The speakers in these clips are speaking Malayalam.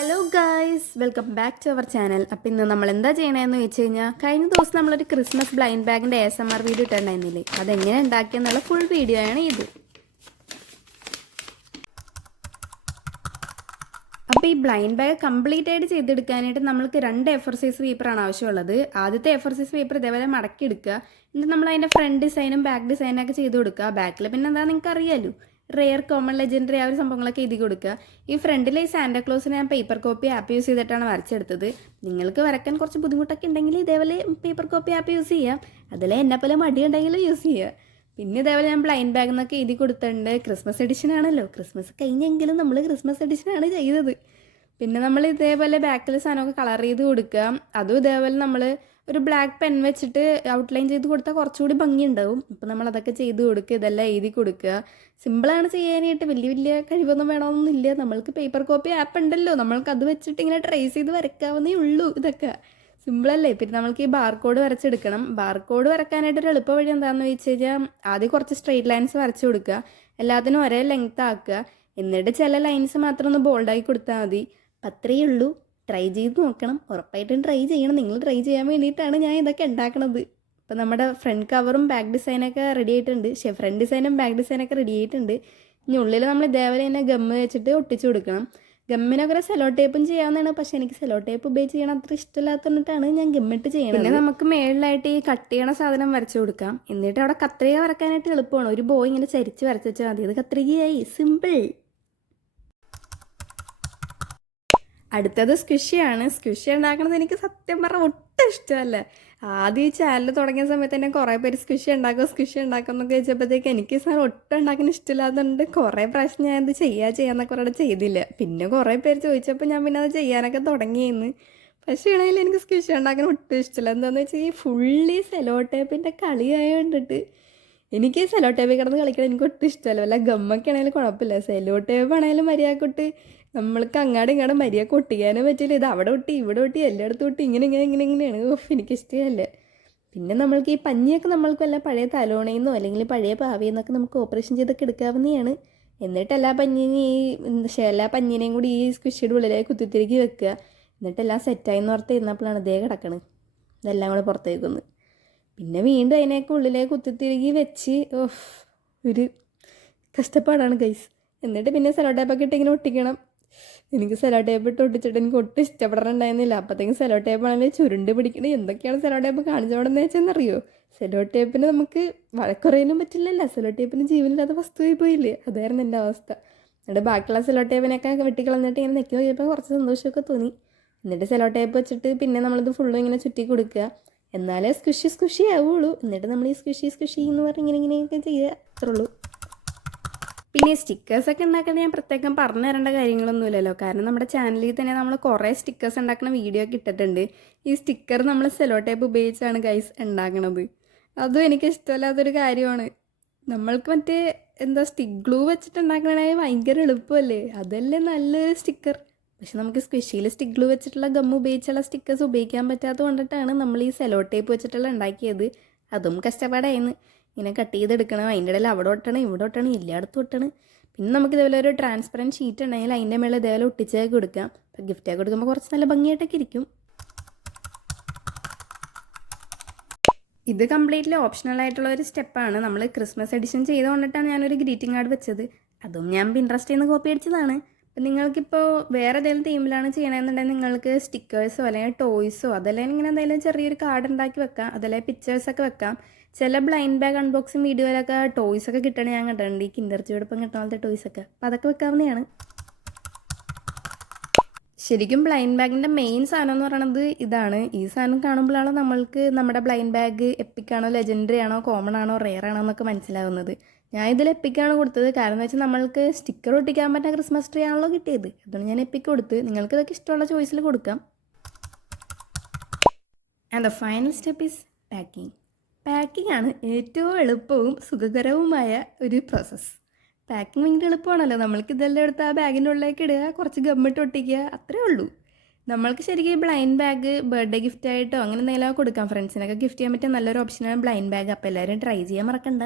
Hello guys, welcome back to our channel. അപ്പോൾ ഇന്ന് നമ്മൾ എന്താ ചെയ്യണമെന്ന് വെച്ച് കഴിഞ്ഞാൽ കഴിഞ്ഞ ദിവസം നമ്മളൊരു ക്രിസ്മസ് ബ്ലൈൻഡ് ബാഗിൻ്റെ ASMR വീഡിയോ ഇട്ടുണ്ടായിരുന്നില്ലേ, അതെങ്ങനെ ഉണ്ടാക്കിയെന്നുള്ള ഫുൾ വീഡിയോ ആണ് ഇത്. അപ്പോൾ ഈ ബ്ലൈൻഡ് ബാഗ് കംപ്ലീറ്റ് ആയിട്ട് ചെയ്തെടുക്കാനായിട്ട് നമ്മൾക്ക് 2 A4 സൈസ് പേപ്പറാണ് ആവശ്യമുള്ളത്. ആദ്യത്തെ A4 സൈസ് പേപ്പർ ഇതേപോലെ മടക്കി എടുക്കുക. എന്നിട്ട് നമ്മൾ അതിൻ്റെ ഫ്രണ്ട് ഡിസൈനും ബാക്ക് ഡിസൈനൊക്കെ ചെയ്ത് കൊടുക്കുക. ബാക്കിൽ പിന്നെ എന്താ നിങ്ങൾക്ക് അറിയാമല്ലോ, റെയർ കോമൺ ലെജൻഡറി ആ ഒരു സംഭവങ്ങളൊക്കെ എഴുതി കൊടുക്കുക. ഈ ഫ്രണ്ടിൽ ഈ സാന്റാക്ലോസിനെ ഞാൻ പേപ്പർ കോപ്പി ആപ്പ് യൂസ് ചെയ്തിട്ടാണ് വരച്ചെടുത്തത്. നിങ്ങൾക്ക് വരയ്ക്കാൻ കുറച്ച് ബുദ്ധിമുട്ടൊക്കെ ഉണ്ടെങ്കിൽ ഇതേപോലെ പേപ്പർ കോപ്പി ആപ്പ് യൂസ് ചെയ്യാം. അതിലെ എന്നെപ്പോലെ മടി ഉണ്ടെങ്കിലും യൂസ് ചെയ്യുക. പിന്നെ ഇതേപോലെ ഞാൻ ബ്ലൈൻഡ് ബാഗ് എന്നൊക്കെ എഴുതി കൊടുത്തിട്ടുണ്ട്. ക്രിസ്മസ് എഡിഷൻ ആണല്ലോ, ക്രിസ്മസ് കഴിഞ്ഞെങ്കിലും നമ്മൾ ക്രിസ്മസ് എഡിഷനാണ് ചെയ്തത്. പിന്നെ നമ്മൾ ഇതേപോലെ ബാക്കിൽ സാധനമൊക്കെ കളർ ചെയ്ത് കൊടുക്കുക. അതും ഇതേപോലെ നമ്മൾ ഒരു ബ്ലാക്ക് പെൻ വെച്ചിട്ട് ഔട്ട്ലൈൻ ചെയ്ത് കൊടുത്താൽ കുറച്ചുകൂടി ഭംഗിയുണ്ടാവും. അപ്പോൾ നമ്മൾ അതൊക്കെ ചെയ്ത് കൊടുക്കുക, ഇതെല്ലാം എഴുതി കൊടുക്കുക. സിമ്പിളാണ് ചെയ്യാനായിട്ട്, വലിയ കഴിവൊന്നും വേണമെന്നൊന്നുമില്ല. നമ്മൾക്ക് പേപ്പർ കോപ്പി ആപ്പ് ഉണ്ടല്ലോ, നമ്മൾക്ക് അത് വെച്ചിട്ട് ഇങ്ങനെ ട്രേസ് ചെയ്ത് വരയ്ക്കാവുന്നേ ഉള്ളൂ. ഇതൊക്കെ സിമ്പിളല്ലേ. പിന്നെ നമ്മൾക്ക് ഈ ബാർകോഡ് വരച്ചെടുക്കണം. ബാർകോഡ് വരയ്ക്കാനായിട്ടൊരു എളുപ്പ വഴി എന്താണെന്ന് വെച്ച് കഴിഞ്ഞാൽ ആദ്യം കുറച്ച് സ്ട്രെയിറ്റ് ലൈൻസ് വരച്ച് കൊടുക്കുക, എല്ലാത്തിനും ഒരേ ലെങ്ത് ആക്കുക. എന്നിട്ട് ചില ലൈൻസ് മാത്രം ഒന്ന് ബോൾഡാക്കി കൊടുത്താൽ മതി. അപ്പം അത്രയേ ഉള്ളൂ. ട്രൈ ചെയ്ത് നോക്കണം, ഉറപ്പായിട്ടും ട്രൈ ചെയ്യണം. നിങ്ങൾ ട്രൈ ചെയ്യാൻ വേണ്ടിയിട്ടാണ് ഞാൻ ഇതൊക്കെ ഉണ്ടാക്കണത്. ഇപ്പം നമ്മുടെ ഫ്രണ്ട് കവറും ബാക്ക് ഡിസൈനൊക്കെ റെഡി ആയിട്ടുണ്ട്. ഫ്രണ്ട് ഡിസൈനും ബാക്ക് ഡിസൈനൊക്കെ റെഡി ആയിട്ടുണ്ട്. ഇനി ഉള്ളിൽ നമ്മൾ ഇതേപോലെ തന്നെ ഗമ്മ് വെച്ചിട്ട് ഒട്ടിച്ച് കൊടുക്കണം. ഗമ്മിനൊക്കെ സെലോ ടേപ്പും ചെയ്യാവുന്നതാണ്, പക്ഷേ എനിക്ക് സെലോ ടേപ്പ് ഉപയോഗിച്ച് ചെയ്യണം അത്ര ഇഷ്ടമില്ലാത്തതിട്ടാണ് ഞാൻ ഗമ്മിട്ട് ചെയ്യണം. പിന്നെ നമുക്ക് മേളിലായിട്ട് ഈ കട്ട് ചെയ്യണ സാധനം വരച്ചു കൊടുക്കാം. എന്നിട്ട് അവിടെ കത്രിക വരക്കാനായിട്ട് എളുപ്പമാണ്. ഒരു ബോയ് ഇങ്ങനെ ചരിച്ച് വരച്ച് വെച്ചാൽ മതി, അത് കത്രികയായി. സിമ്പിൾ. അടുത്തത് സ്ക്വിഷിയാണ്. സ്ക്വിഷി ഉണ്ടാക്കണത് എനിക്ക് സത്യം പറഞ്ഞാൽ ഒട്ടും ഇഷ്ടമല്ല. ആദ്യം ഈ ചാനൽ തുടങ്ങിയ സമയത്ത് തന്നെ കുറേ പേര് സ്ക്വിഷി ഉണ്ടാക്കും എന്നൊക്കെ ചോദിച്ചപ്പോഴത്തേക്ക് എനിക്ക് സാധനം ഒട്ടും ഉണ്ടാക്കാൻ ഇഷ്ടമില്ലാത്തതുകൊണ്ട് കുറേ പ്രാവശ്യം ഞാൻ ഇത് ചെയ്യാന്നൊക്കെ പറഞ്ഞിട്ട് ചെയ്തില്ല. പിന്നെ കുറേ പേര് ചോദിച്ചപ്പോൾ ഞാൻ പിന്നെ അത് ചെയ്യാനൊക്കെ തുടങ്ങിയെന്ന്. പക്ഷേ ആണെങ്കിൽ എനിക്ക് സ്ക്വിഷി ഉണ്ടാക്കാൻ ഒട്ടും ഇഷ്ടമില്ല. എന്താണെന്ന് വെച്ചാൽ ഈ ഫുള്ളി സെലോ ടേപ്പിൻ്റെ കളിയായോണ്ടിട്ട് എനിക്ക് സെലോ ടേപ്പിൽ കിടന്ന് കളിക്കണം എനിക്ക് ഒട്ടും ഇഷ്ടമല്ല. വല്ല ഗമ്മൊക്കെ ആണെങ്കിലും കുഴപ്പമില്ല, സെലോ ടേപ്പ് ആണെങ്കിലും മര്യാദക്കൊട്ട് നമ്മൾക്ക് അങ്ങാടും ഇങ്ങാടും മര്യാദക്ക് ഒട്ടിക്കാനും പറ്റില്ല. ഇത് അവിടെ ഒട്ടി ഇവിടെ ഒട്ടി എല്ലായിടത്തും ഒട്ടി ഇങ്ങനെയാണ്. എനിക്കിഷ്ടമല്ല. പിന്നെ നമ്മൾക്ക് ഈ പഞ്ഞിയൊക്കെ നമ്മൾക്ക് വല്ല പഴയ തലോണയെന്നോ അല്ലെങ്കിൽ പഴയ പാവയെന്നൊക്കെ നമുക്ക് ഓപ്പറേഷൻ ചെയ്തൊക്കെ എടുക്കാവുന്നതാണ്. എന്നിട്ട് എല്ലാ പഞ്ഞിനെയും കൂടി ഈ സ്ക്വിഷിയുടെ ഉള്ളിലേക്ക് കുത്തിത്തിരിക്കി വെക്കുക. എന്നിട്ടെല്ലാം സെറ്റായിന്ന് ഓർത്ത് ഇരുന്നപ്പോഴാണ് ഇതേ കിടക്കണത്, ഇതെല്ലാം കൂടെ പുറത്തേക്ക് വന്ന്. പിന്നെ വീണ്ടും അതിനെയൊക്കെ ഉള്ളിലേക്ക് കുത്തിത്തിരികി വെച്ച് ഒരു കഷ്ടപ്പാടാണ് ഗൈസ്. എന്നിട്ട് പിന്നെ സെലോ ടേപ്പൊക്കെ ഇട്ട് ഇങ്ങനെ ഒട്ടിക്കണം. എനിക്ക് സെലോ ടേപ്പ് ഇട്ട് ഒട്ടിച്ചിട്ട് എനിക്ക് ഒട്ടും ഇഷ്ടപ്പെടാനുണ്ടായിരുന്നില്ല. അപ്പോഴത്തേക്കും സെലോ ടേപ്പ് ആണെങ്കിൽ ചുരുണ്ട് പിടിക്കണേ. എന്തൊക്കെയാണ് സെലോ ടേപ്പ് കാണിച്ചോടെന്ന് വെച്ചെന്നറിയോ? സെലോ ടേപ്പിന് നമുക്ക് വഴക്കുറയാനും പറ്റില്ലല്ലോ, സെലോ ടേപ്പിന് ജീവനില്ലാത്ത വസ്തുവായി പോയില്ലേ, അതായിരുന്നു എൻ്റെ അവസ്ഥ. എന്നിട്ട് ബാക്കിയുള്ള സെലോ ടേപ്പിനൊക്കെ വെട്ടിക്കളഞ്ഞിട്ട് ഇങ്ങനെ നെക്കി നോക്കിയപ്പോൾ കുറച്ച് സന്തോഷമൊക്കെ തോന്നി. എന്നിട്ട് സെലോ ടേപ്പ് വെച്ചിട്ട് പിന്നെ നമ്മളിത് ഫുള്ളും ഇങ്ങനെ ചുറ്റി കൊടുക്കുക. എന്നാലേ സ്ക്വിഷി ആവുള്ളൂ. എന്നിട്ട് നമ്മൾ ഈ സ്ക്വിഷി എന്ന് പറഞ്ഞ് ഇങ്ങനെയൊക്കെ ചെയ്യുക, അത്രേ ഉള്ളൂ. പിന്നെ സ്റ്റിക്കേഴ്സൊക്കെ ഉണ്ടാക്കാൻ ഞാൻ പ്രത്യേകം പറഞ്ഞു തരേണ്ട കാര്യങ്ങളൊന്നുമില്ലല്ലോ, കാരണം നമ്മുടെ ചാനലിൽ തന്നെ നമ്മൾ കുറേ സ്റ്റിക്കേഴ്സ് ഉണ്ടാക്കുന്ന വീഡിയോ ഒക്കെ ഇട്ടിട്ടുണ്ട്. ഈ സ്റ്റിക്കർ നമ്മൾ സെലോ ടേപ്പ് ഉപയോഗിച്ചാണ് ഗൈസ് ഉണ്ടാക്കണത്. അതും എനിക്ക് ഇഷ്ടമല്ലാത്തൊരു കാര്യമാണ്. നമ്മൾക്ക് സ്റ്റിക്ക് ഗ്ലൂ വെച്ചിട്ടുണ്ടാക്കണമെങ്കിൽ ഭയങ്കര എളുപ്പമല്ലേ, അതല്ലേ നല്ലൊരു സ്റ്റിക്കർ. പക്ഷെ നമുക്ക് സ്പെഷ്യൽ സ്റ്റിക്ക് ഗ്ലൂ വെച്ചിട്ടുള്ള ഗം ഉപയോഗിച്ചുള്ള സ്റ്റിക്കേഴ്സ് ഉപയോഗിക്കാൻ പറ്റാത്തത് കൊണ്ടിട്ടാണ് നമ്മൾ ഈ സെലോ ടേപ്പ് വെച്ചിട്ടുള്ള ഉണ്ടാക്കിയത്. അതും കഷ്ടപ്പാടായിരുന്നു. ഇങ്ങനെ കട്ട് ചെയ്തെടുക്കണം, അതിൻ്റെ ഇടയിൽ അവിടെ ഒട്ടണം ഇവിടെ ഒട്ടണം എല്ലായിടത്തും ഒട്ടണം. പിന്നെ നമുക്ക് ഇതേപോലെ ഒരു ട്രാൻസ്പെറൻറ്റ് ഷീറ്റ് ഉണ്ടെങ്കിൽ അതിൻ്റെ മേലെ ഇതേപോലെ ഒട്ടിച്ചൊക്കെ കൊടുക്കാം. അപ്പോൾ ഗിഫ്റ്റൊക്കെ കൊടുക്കുമ്പോൾ കുറച്ച് നല്ല ഭംഗിയായിട്ടൊക്കെ ഇരിക്കും. ഇത് കംപ്ലീറ്റ്ലി ഓപ്ഷണൽ ആയിട്ടുള്ള ഒരു സ്റ്റെപ്പാണ്. നമ്മൾ ക്രിസ്മസ് എഡിഷൻ ചെയ്തുകൊണ്ടിട്ടാണ് ഞാനൊരു ഗ്രീറ്റിംഗ് കാർഡ് വെച്ചത്. അതും ഞാൻ പിൻട്രസ്റ്റിൽ നിന്ന് കോപ്പി അടിച്ചതാണ്. അപ്പം നിങ്ങൾക്കിപ്പോൾ വേറെ ഏതെങ്കിലും തീമിലാണ് ചെയ്യണമെന്നുണ്ടെങ്കിൽ നിങ്ങൾക്ക് സ്റ്റിക്കേഴ്സോ അല്ലെങ്കിൽ ടോയ്സോ അതല്ലെങ്കിൽ ഇങ്ങനെ എന്തെങ്കിലും ചെറിയൊരു കാർഡ് ഉണ്ടാക്കി വെക്കാം, അതല്ലെങ്കിൽ പിക്ചേഴ്സൊക്കെ വെക്കാം. ചില ബ്ലൈൻഡ് ബാഗ് അൺബോക്സിങ് വീഡിയോയിലൊക്കെ ടോയ്സൊക്കെ കിട്ടണേ ഞാൻ കണ്ടിട്ടുണ്ട്, ഈ കിൻഡർ ജോയോടൊപ്പം കിട്ടുന്ന പോലത്തെ ടോയ്സൊക്കെ. അപ്പോൾ അതൊക്കെ വെക്കാവുന്നതാണ്. ശരിക്കും ബ്ലൈൻഡ് ബാഗിൻ്റെ മെയിൻ സാധനം എന്ന് പറയുന്നത് ഇതാണ്. ഈ സാധനം കാണുമ്പോഴാണ് നമ്മൾക്ക് നമ്മുടെ ബ്ലൈൻഡ് ബാഗ് എപ്പിക്കാണോ ലെജൻഡറി ആണോ കോമൺ ആണോ റെയർ ആണോ എന്നൊക്കെ മനസ്സിലാവുന്നത്. ഞാൻ ഇതിൽ എപ്പിക്കാണ് കൊടുത്തത്. കാരണം എന്ന് വെച്ചാൽ നമ്മൾക്ക് സ്റ്റിക്കർ ഒട്ടിക്കാൻ പറ്റുന്ന ക്രിസ്മസ് ട്രീ ആണല്ലോ കിട്ടിയത്, അതുകൊണ്ട് ഞാൻ എപ്പിക്ക് കൊടുത്ത്. നിങ്ങൾക്ക് ഇതൊക്കെ ഇഷ്ടമുള്ള ചോയ്സിൽ കൊടുക്കാം. And the final step is packing ആണ് ഏറ്റവും എളുപ്പവും സുഖകരവുമായ ഒരു പ്രോസസ്സ്. പാക്കിംഗ് ഭയങ്കര എളുപ്പമാണല്ലോ. നമ്മൾക്ക് ഇതെല്ലാം എടുത്ത് ആ ബാഗിൻ്റെ ഉള്ളിലേക്ക് ഇടുക, കുറച്ച് ഗമ്മിട്ട് ഒട്ടിക്കുക, അത്രേ ഉള്ളൂ. നമ്മൾക്ക് ശരിക്കും ഈ ബ്ലൈൻഡ് ബാഗ് ബർത്ത്ഡേ ഗിഫ്റ്റായിട്ടോ അങ്ങനെ എന്തെങ്കിലും കൊടുക്കാം. ഫ്രണ്ട്സിനൊക്കെ ഗിഫ്റ്റ് ചെയ്യാൻ പറ്റിയ നല്ലൊരു ഓപ്ഷനാണ് ബ്ലൈൻഡ് ബാഗ്. അപ്പോൾ എല്ലാവരും ട്രൈ ചെയ്യാൻ മറക്കണ്ട.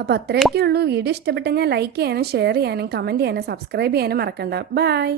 അപ്പോൾ അത്രയൊക്കെ ഉള്ളൂ. വീഡിയോ ഇഷ്ടപ്പെട്ടെങ്കിൽ ലൈക്ക് ചെയ്യാനും ഷെയർ ചെയ്യാനും കമൻറ്റ് ചെയ്യാനും സബ്സ്ക്രൈബ് ചെയ്യാനും മറക്കണ്ട. ബൈ.